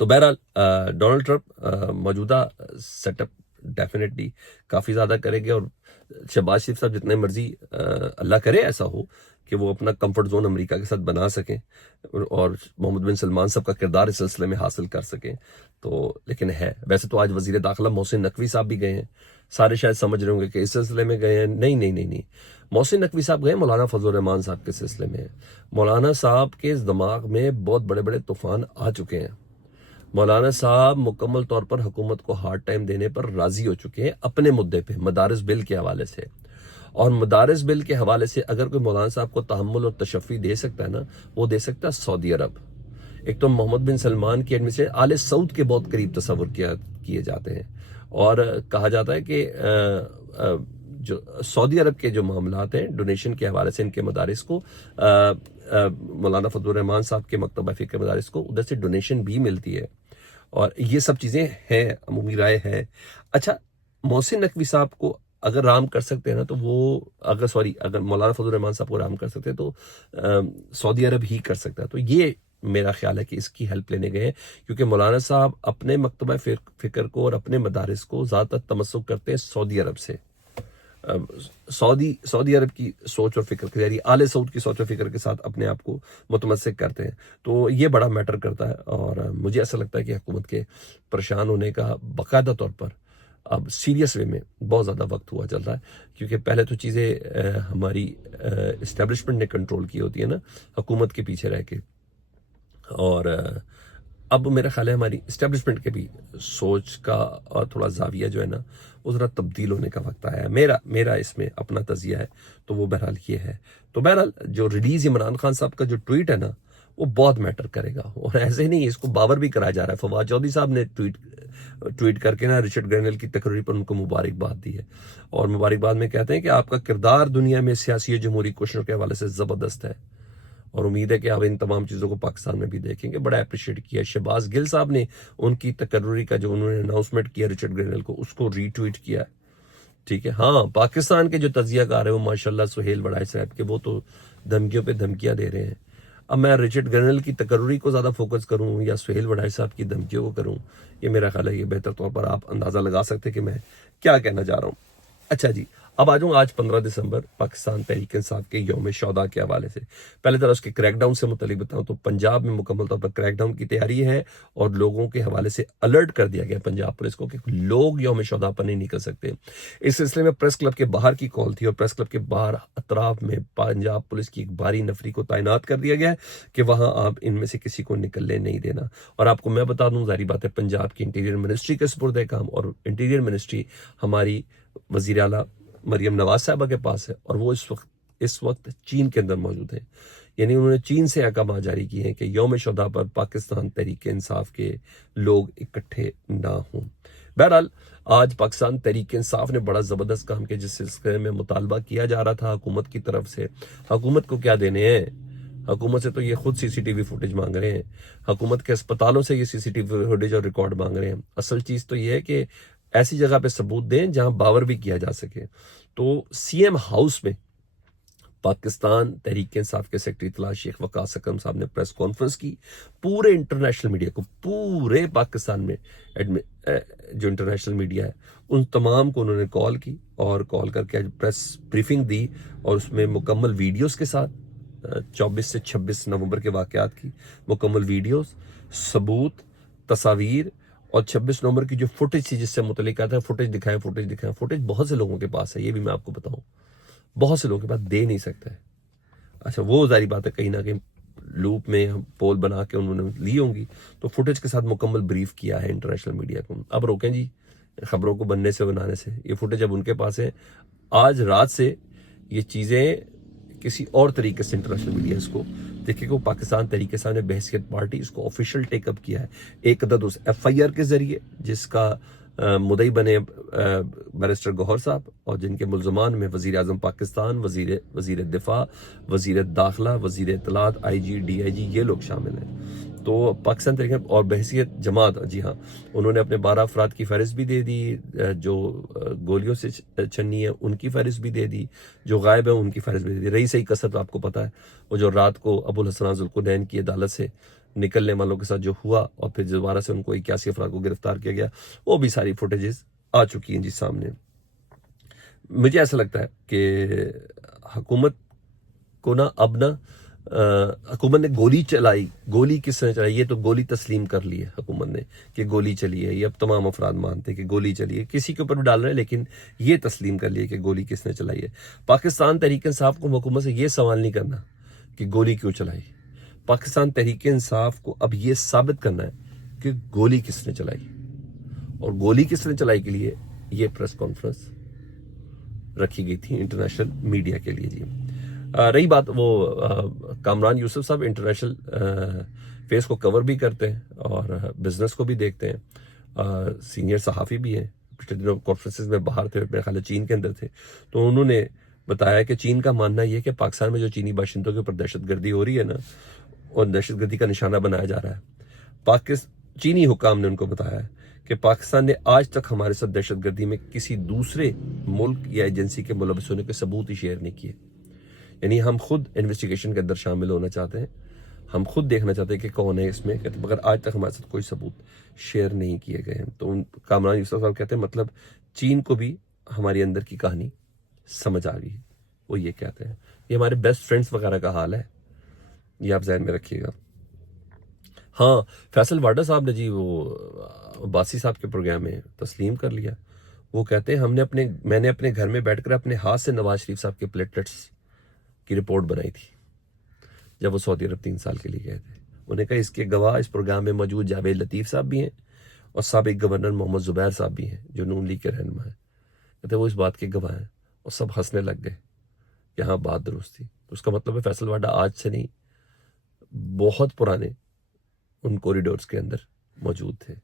تو بہرحال Donald Trump موجودہ سیٹ اپ ڈیفینیٹلی کافی زیادہ کرے گے، اور شہباز شریف صاحب جتنے مرضی اللہ کرے ایسا ہو کہ وہ اپنا کمفرٹ زون امریکہ کے ساتھ بنا سکیں اور محمد بن سلمان صاحب کا کردار اس سلسلے میں حاصل کر سکیں، تو لیکن ہے ویسے تو آج وزیر داخلہ محسن نقوی صاحب بھی گئے ہیں، سارے شاید سمجھ رہے ہوں گے کہ اس سلسلے میں گئے ہیں، نہیں، محسن نقوی صاحب گئے مولانا فضل الرحمان صاحب کے سلسلے میں۔ مولانا صاحب کے دماغ میں بہت بڑے بڑے طوفان آ چکے ہیں، مولانا صاحب مکمل طور پر حکومت کو ہارڈ ٹائم دینے پر راضی ہو چکے ہیں اپنے مدعے پہ، مدارس بل کے حوالے سے، اور مدارس بل کے حوالے سے اگر کوئی مولانا صاحب کو تحمل اور تشفی دے سکتا ہے نا، وہ دے سکتا ہے سعودی عرب۔ ایک تو محمد بن سلمان کی ایڈمی سے آل سعود کے بہت قریب تصور کیے جاتے ہیں، اور کہا جاتا ہے کہ جو سعودی عرب کے جو معاملات ہیں ڈونیشن کے حوالے سے ان کے مدارس کو، مولانا فضل الرحمان صاحب کے مکتبہ فکر کے مدارس کو ادھر سے ڈونیشن بھی ملتی ہے، اور یہ سب چیزیں ہیں، عمومی رائے ہے۔ اچھا، محسن نقوی صاحب کو اگر رام کر سکتے ہیں نا تو وہ اگر مولانا فضل الرحمان صاحب کو رام کر سکتے ہیں تو سعودی عرب ہی کر سکتا ہے، تو یہ میرا خیال ہے کہ اس کی ہیلپ لینے گئے ہیں، کیونکہ مولانا صاحب اپنے مکتبہ فکر کو اور اپنے مدارس کو زیادہ تر تمسک کرتے ہیں سعودی عرب سے، سعودی عرب کی سوچ اور فکر کے ذریعے آل سعود کی سوچ اور فکر کے ساتھ اپنے آپ کو متمسک کرتے ہیں، تو یہ بڑا میٹر کرتا ہے، اور مجھے ایسا لگتا ہے کہ حکومت کے پریشان ہونے کا باقاعدہ طور پر اب سیریس وے میں بہت زیادہ وقت ہوا چل رہا ہے، کیونکہ پہلے تو چیزیں ہماری اسٹیبلشمنٹ نے کنٹرول کی ہوتی ہے نا حکومت کے پیچھے رہ کے، اور اب میرا خیال ہے ہماری اسٹیبلشمنٹ کے بھی سوچ کا اور تھوڑا زاویہ جو ہے نا وہ ذرا تبدیل ہونے کا وقت آیا ہے، میرا اس میں اپنا تجزیہ ہے، تو وہ بہرحال یہ ہے۔ تو بہرحال جو ریلیز عمران خان صاحب کا جو ٹویٹ ہے نا وہ بہت میٹر کرے گا، اور ایسے ہی نہیں اس کو باور بھی کرایا جا رہا ہے، فواد چودھری صاحب نے ٹویٹ کر کے نا رچرڈ گرنل کی تقرری پر ان کو مبارکباد دی ہے، اور مبارکباد میں کہتے ہیں کہ آپ کا کردار دنیا میں سیاسی و جمہوری کوششوں کے حوالے سے زبردست ہے، اور امید ہے کہ آپ ان تمام چیزوں کو پاکستان میں بھی دیکھیں گے۔ بڑا اپریشیٹ کیا شہباز گل صاحب نے ان کی تقرری کا جو انہوں نے اناؤنسمنٹ کیا رچرڈ گرنل کو، اس کو ری ٹویٹ کیا ہے، ٹھیک ہے۔ ہاں، پاکستان کے جو تجزیہ کار ہے وہ ماشاءاللہ سہیل وڑائے صاحب کے، وہ تو دھمکیوں پہ دھمکیاں دے رہے ہیں۔ اب میں رچرڈ گرنل کی تقرری کو زیادہ فوکس کروں یا سہیل وڑائے صاحب کی دھمکیوں کو کروں، یہ میرا خیال ہے یہ بہتر طور پر آپ اندازہ لگا سکتے کہ میں کیا کہنا چاہ رہا ہوں۔ اچھا جی، اب آ جاؤں آج 15 دسمبر پاکستان تحریک انصاف کے یوم شہداء کے حوالے سے۔ پہلے طرح اس کے کریک ڈاؤن سے متعلق بتاؤں تو پنجاب میں مکمل طور پر کریک ڈاؤن کی تیاری ہے، اور لوگوں کے حوالے سے الرٹ کر دیا گیا پنجاب پولیس کو کہ لوگ یوم شہداء پر نہیں نکل سکتے۔ اس سلسلے میں پریس کلب کے باہر کی کال تھی، اور پریس کلب کے باہر اطراف میں پنجاب پولیس کی ایک بھاری نفری کو تعینات کر دیا گیا ہے کہ وہاں آپ ان میں سے کسی کو نکلنے نہیں دینا۔ اور آپ کو میں بتا دوں، ظاہری بات ہے پنجاب کی انٹیریئر منسٹری کے سپرد کام، اور انٹیریئر منسٹری ہماری وزیر اعلیٰ مریم نواز صاحبہ کے پاس ہے، اور وہ اس وقت چین کے اندر موجود ہیں، یعنی انہوں نے چین سے احکامات جاری کیے ہیں کہ یوم شہداء پر پاکستان تحریک انصاف کے لوگ اکٹھے نہ ہوں۔ بہرحال آج پاکستان تحریک انصاف نے بڑا زبردست کام کیا، جس سلسلے میں مطالبہ کیا جا رہا تھا حکومت کی طرف سے۔ حکومت کو کیا دینے ہیں؟ حکومت سے تو یہ خود سی سی ٹی وی فوٹیج مانگ رہے ہیں، حکومت کے اسپتالوں سے یہ سی سی ٹی وی فوٹیج اور ریکارڈ مانگ رہے ہیں۔ اصل چیز تو یہ ہے کہ ایسی جگہ پہ ثبوت دیں جہاں باور بھی کیا جا سکے۔ تو سی ایم ہاؤس میں پاکستان تحریک انصاف کے سیکرٹری اطلاع شیخ وقاص اکرم صاحب نے پریس کانفرنس کی، پورے انٹرنیشنل میڈیا کو، پورے پاکستان میں جو انٹرنیشنل میڈیا ہے ان تمام کو انہوں نے کال کی، اور کال کر کے پریس بریفنگ دی، اور اس میں مکمل ویڈیوز کے ساتھ 24 سے 26 نومبر کے واقعات کی مکمل ویڈیوز، ثبوت، تصاویر، اور 26 نومبر کی جو فوٹیج تھی جس سے متعلق آتا ہے فوٹیج دکھائیں۔ فوٹیج بہت سے لوگوں کے پاس ہے، یہ بھی میں آپ کو بتاؤں، بہت سے لوگوں کے پاس دے نہیں سکتا ہے۔ اچھا، وہ ظاہری بات ہے کہیں نہ کہیں لوپ میں پول بنا کے انہوں نے لی ہوں گی، تو فوٹیج کے ساتھ مکمل بریف کیا ہے انٹرنیشنل میڈیا کو۔ اب روکیں جی خبروں کو بننے سے بنانے سے، یہ فوٹیج اب ان کے پاس ہے۔ آج رات سے یہ چیزیں کسی اور طریقے سے انٹرنیشنل میڈیا اس کو دیکھے کہ پاکستان تحریک انصاف نے بحیثیت پارٹی اس کو آفیشیل ٹیک اپ کیا ہے، ایک عدد اس ایف آئی آر کے ذریعے جس کا مدعی بنے بیرسٹر گوہر صاحب، اور جن کے ملزمان میں وزیر اعظم پاکستان، وزیر دفاع، وزیر داخلہ، وزیر اطلاعات، آئی جی، ڈی آئی جی، یہ لوگ شامل ہیں۔ تو پاکستان تحریک اور بحیثیت جماعت، جی ہاں، انہوں نے اپنے 12 افراد کی فہرست بھی دے دی، جو گولیوں سے چنی ہے ان کی فہرست بھی دے دی، جو غائب ہے ان کی فہرست بھی دے دی۔ رہی صحیح کثرت آپ کو پتہ ہے، وہ جو رات کو ابو الحسن ذوالقرنین کی عدالت سے نکلنے والوں کے ساتھ جو ہوا اور پھر دوبارہ سے ان کو 81 افراد کو گرفتار کیا گیا، وہ بھی ساری فوٹیجز آ چکی ہیں جی سامنے. مجھے ایسا لگتا ہے کہ حکومت کو اب حکومت نے گولی چلائی. گولی کس نے چلائی؟ یہ تو گولی تسلیم کر لی ہے حکومت نے کہ گولی چلی ہے. یہ اب تمام افراد مانتے ہیں کہ گولی چلی ہے، کسی کے اوپر بھی ڈال رہے ہیں لیکن یہ تسلیم کر لیے کہ گولی کس نے چلائی ہے. پاکستان تحریک انصاف کو حکومت سے یہ سوال نہیں کرنا کہ گولی کیوں چلائی. پاکستان تحریک انصاف کو اب یہ ثابت کرنا ہے کہ گولی کس نے چلائی، اور گولی کس نے چلائی کے لیے یہ پریس کانفرنس رکھی گئی تھی انٹرنیشنل میڈیا کے لیے. جی رہی بات وہ کامران یوسف صاحب انٹرنیشنل فیس کو کور بھی کرتے ہیں اور بزنس کو بھی دیکھتے ہیں، سینئر صحافی بھی ہیں. پچھلے دنوں کانفرنسز میں باہر تھے، میرے خیال ہے چین کے اندر تھے، تو انہوں نے بتایا کہ چین کا ماننا یہ ہے کہ پاکستان میں جو چینی باشندوں کے اوپر دہشت گردی ہو رہی ہے نا، اور دہشت گردی کا نشانہ بنایا جا رہا ہے، چینی حکام نے ان کو بتایا ہے کہ پاکستان نے آج تک ہمارے ساتھ دہشت گردی میں کسی دوسرے ملک یا ایجنسی کے ملوث ہونے کے ثبوت ہی شیئر نہیں کیے. یعنی ہم خود انویسٹیگیشن کے اندر شامل ہونا چاہتے ہیں، ہم خود دیکھنا چاہتے ہیں کہ کون ہے اس میں، مگر آج تک ہمارے ساتھ کوئی ثبوت شیئر نہیں کیے گئے ہیں. تو کامران یوسف صاحب کہتے ہیں مطلب چین کو بھی ہماری اندر کی کہانی سمجھ آ گئی. وہ یہ کہتے ہیں یہ ہمارے بیسٹ فرینڈز وغیرہ کا حال ہے، یہ آپ ذہن میں رکھیے گا. ہاں فیصل واڈا صاحب نے جی وہ باسی صاحب کے پروگرام میں تسلیم کر لیا. وہ کہتے ہیں میں نے اپنے گھر میں بیٹھ کر اپنے ہاتھ سے نواز شریف صاحب کے پلیٹلیٹس کی رپورٹ بنائی تھی جب وہ سعودی عرب 3 سال کے لیے گئے تھے. انہوں نے کہا اس کے گواہ اس پروگرام میں موجود جاوید لطیف صاحب بھی ہیں اور سابق گورنر محمد زبیر صاحب بھی ہیں جو نون لیگ کے رہنما ہیں. کہتے وہ اس بات کے گواہ ہیں، اور سب ہنسنے لگ گئے کہ ہاں بات درست تھی. تو اس کا مطلب ہے فیصل واڈا آج سے نہیں، بہت پرانے ان کوریڈورز کے اندر موجود تھے.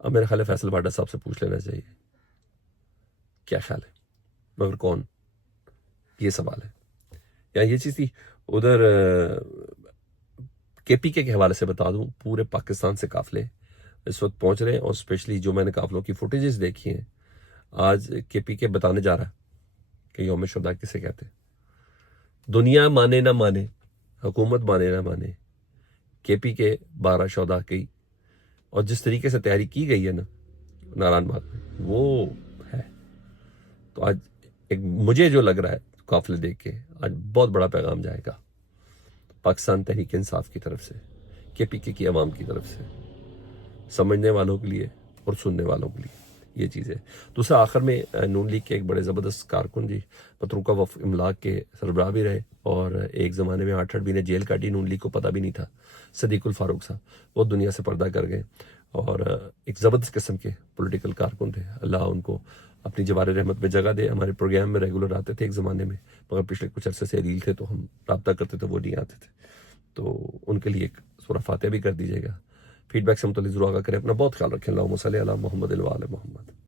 اب میرا خیال ہے فیصل واڈا صاحب سے پوچھ لینا چاہیے کیا خیال ہے، مگر کون، یہ سوال ہے. یا یہ چیز تھی. ادھر کے پی کے حوالے سے بتا دوں پورے پاکستان سے قافلے اس وقت پہنچ رہے ہیں، اور اسپیشلی جو میں نے قافلوں کی فوٹیجز دیکھی ہیں آج کے پی کے بتانے جا رہا ہے کہ یوم شہداء کسے کہتے ہیں. دنیا مانے نہ مانے، حکومت مانے نہ مانے، کے پی کے 12 شہداء کی اور جس طریقے سے تیاری کی گئی ہے نا ناران باغ میں وہ ہے. تو آج مجھے جو لگ رہا ہے قافلے دیکھ کے آج بہت بڑا پیغام جائے گا پاکستان تحریک انصاف کی طرف سے، کے پی کے کی عوام کی طرف سے، سمجھنے والوں کے لیے اور سننے والوں کے لیے یہ چیز ہے. دوسرا آخر میں نون لیگ کے ایک بڑے زبردست کارکن جی متروکہ وفد املاک کے سربراہ بھی رہے اور ایک زمانے میں 8 مہینے جیل کاٹی، نون لیگ کو پتہ بھی نہیں تھا، صدیق الفاروق صاحب وہ دنیا سے پردہ کر گئے اور ایک زبردست قسم کے پولیٹیکل کارکن تھے. اللہ ان کو اپنی جوار رحمت میں جگہ دے. ہمارے پروگرام میں ریگولر آتے تھے ایک زمانے میں، مگر پچھلے کچھ عرصے سے ریل تھے تو ہم رابطہ کرتے تھے، وہ نہیں آتے تھے. تو ان کے لیے ایک سورہ فاتحہ بھی کر دیجیے گا. فیڈ بیک سے متعلق ضرور آگاہ کریں. اپنا بہت خیال رکھیں. اللہم صلی علی محمد و آل محمد.